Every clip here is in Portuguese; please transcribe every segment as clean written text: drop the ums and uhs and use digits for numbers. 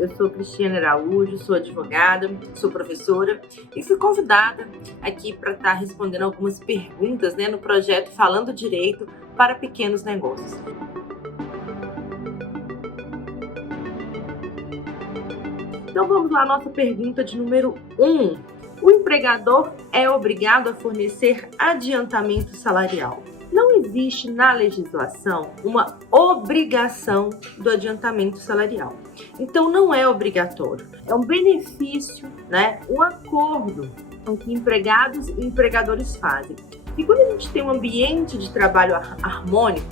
eu sou Cristiane Araújo, sou advogada, sou professora e fui convidada aqui para estar respondendo algumas perguntas, no projeto Falando Direito para Pequenos Negócios. Então vamos lá, nossa pergunta de número 1. O empregador é obrigado a fornecer adiantamento salarial? Não existe na legislação uma obrigação do adiantamento salarial. Então não é obrigatório. É um benefício, um acordo que empregados e empregadores fazem. E quando a gente tem um ambiente de trabalho harmônico,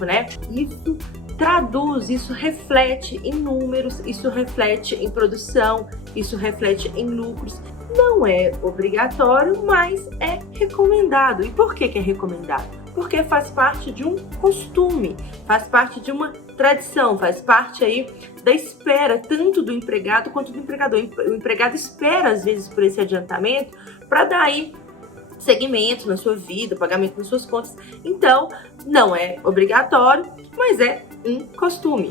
isso traduz, isso reflete em números, isso reflete em produção, isso reflete em lucros. Não é obrigatório, mas é recomendado. E por que é recomendado? Porque faz parte de um costume, faz parte de uma tradição, faz parte aí da espera, tanto do empregado quanto do empregador. O empregado espera, às vezes, por esse adiantamento, para dar aí segmento na sua vida, pagamento nas suas contas. Então, não é obrigatório, mas é um costume.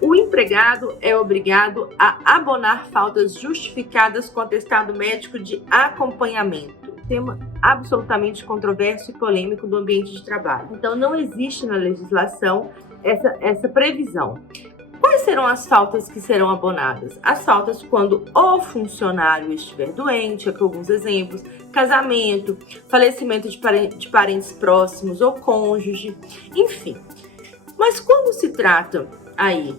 O empregado é obrigado a abonar faltas justificadas com atestado médico de acompanhamento. Tema absolutamente controverso e polêmico do ambiente de trabalho. Então, não existe na legislação essa previsão. Quais serão as faltas que serão abonadas? As faltas quando o funcionário estiver doente, aqui alguns exemplos, casamento, falecimento de parentes próximos ou cônjuge, enfim. Mas quando se trata aí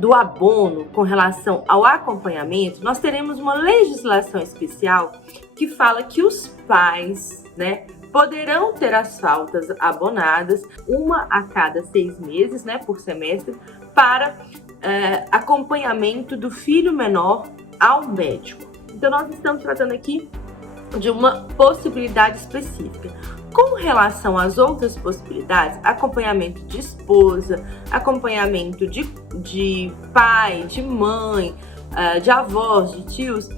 do abono com relação ao acompanhamento, nós teremos uma legislação especial que fala que os pais, poderão ter as faltas abonadas, uma a cada 6 meses, por semestre, para acompanhamento do filho menor ao médico. Então, nós estamos tratando aqui de uma possibilidade específica. Com relação às outras possibilidades, acompanhamento de esposa, acompanhamento de pai, de mãe, de avós, de tios,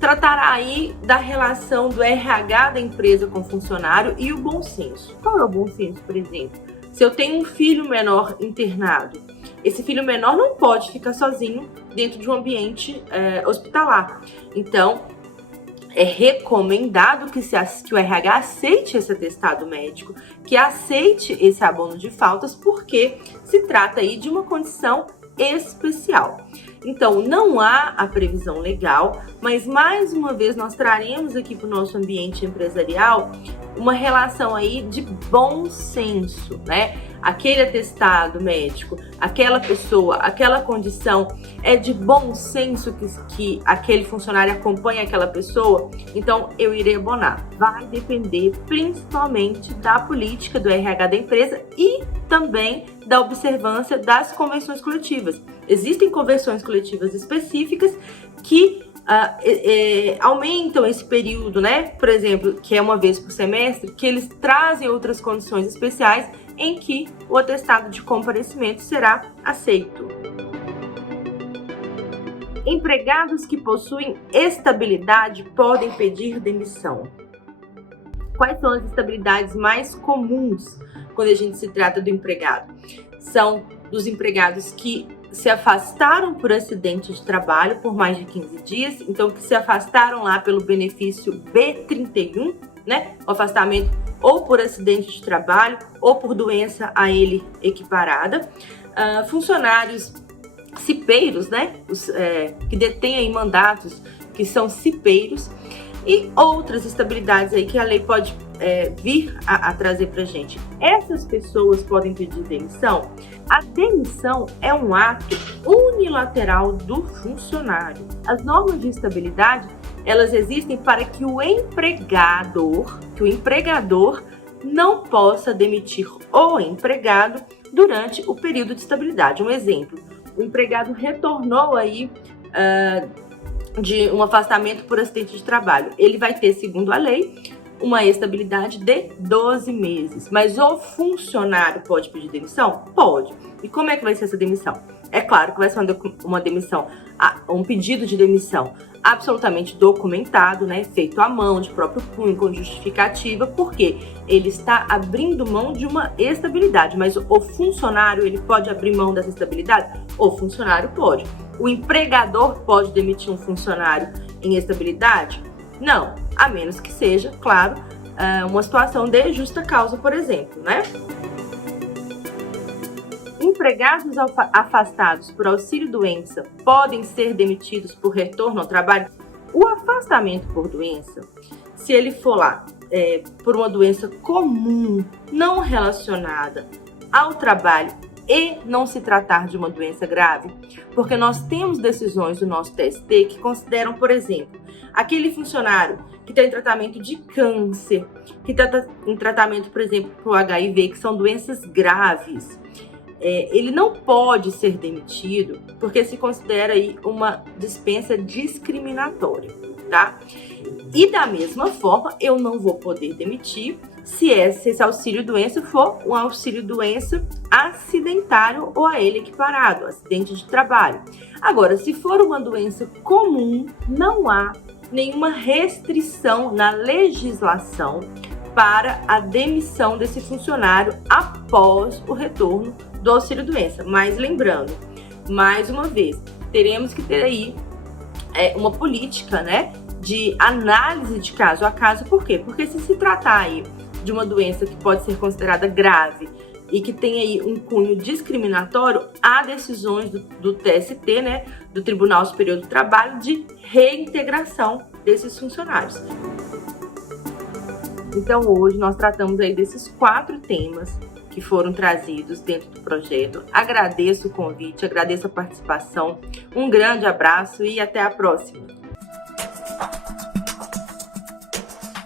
tratará aí da relação do RH da empresa com o funcionário e o bom senso. Qual é o bom senso, por exemplo? Se eu tenho um filho menor internado, esse filho menor não pode ficar sozinho dentro de um ambiente hospitalar. Então, é recomendado que o RH aceite esse atestado médico, que aceite esse abono de faltas, porque se trata aí de uma condição especial. Então, não há a previsão legal, mas mais uma vez nós traremos aqui para o nosso ambiente empresarial uma relação aí de bom senso, Aquele atestado médico, aquela pessoa, aquela condição é de bom senso que aquele funcionário acompanhe aquela pessoa, então eu irei abonar. Vai depender principalmente da política do RH da empresa e também da observância das convenções coletivas. Existem convenções coletivas específicas que aumentam esse período, por exemplo, que é uma vez por semestre, que eles trazem outras condições especiais em que o atestado de comparecimento será aceito. Empregados que possuem estabilidade podem pedir demissão. Quais são as estabilidades mais comuns quando a gente se trata do empregado? São dos empregados que se afastaram por acidente de trabalho por mais de 15 dias, então que se afastaram lá pelo benefício B31, o afastamento ou por acidente de trabalho ou por doença a ele equiparada. Funcionários cipeiros, que detêm aí mandatos que são cipeiros, e outras estabilidades aí que a lei pode vir a trazer para a gente. Essas pessoas podem pedir demissão? A demissão é um ato unilateral do funcionário. As normas de estabilidade, elas existem para que o empregador não possa demitir o empregado durante o período de estabilidade. Um exemplo, o empregado retornou aí de um afastamento por acidente de trabalho. Ele vai ter, segundo a lei, uma estabilidade de 12 meses. Mas o funcionário pode pedir demissão? Pode. E como é que vai ser essa demissão? É claro que vai ser uma demissão, um pedido de demissão absolutamente documentado, né, feito à mão, de próprio punho, com justificativa, porque ele está abrindo mão de uma estabilidade. Mas o funcionário, ele pode abrir mão dessa estabilidade? O funcionário pode. O empregador pode demitir um funcionário em estabilidade? Não, a menos que seja, claro, uma situação de justa causa, por exemplo, né? Empregados afastados por auxílio-doença podem ser demitidos por retorno ao trabalho? O afastamento por doença, se ele for lá por uma doença comum, não relacionada ao trabalho e não se tratar de uma doença grave, porque nós temos decisões do nosso TST que consideram, por exemplo, aquele funcionário que está em tratamento de câncer, que está em tratamento, por exemplo, para o HIV, que são doenças graves, ele não pode ser demitido porque se considera aí uma dispensa discriminatória, tá? E da mesma forma, eu não vou poder demitir se esse auxílio-doença for um auxílio-doença acidentário ou a ele equiparado, acidente de trabalho. Agora, se for uma doença comum, não há nenhuma restrição na legislação para a demissão desse funcionário após o retorno do auxílio-doença. Mas lembrando, mais uma vez, teremos que ter aí uma política, né, de análise de caso a caso. Por quê? Porque se tratar aí de uma doença que pode ser considerada grave e que tem aí um cunho discriminatório, há decisões do TST, né, do Tribunal Superior do Trabalho, de reintegração desses funcionários. Então, hoje nós tratamos aí desses 4 temas que foram trazidos dentro do projeto. Agradeço o convite, agradeço a participação. Um grande abraço e até a próxima.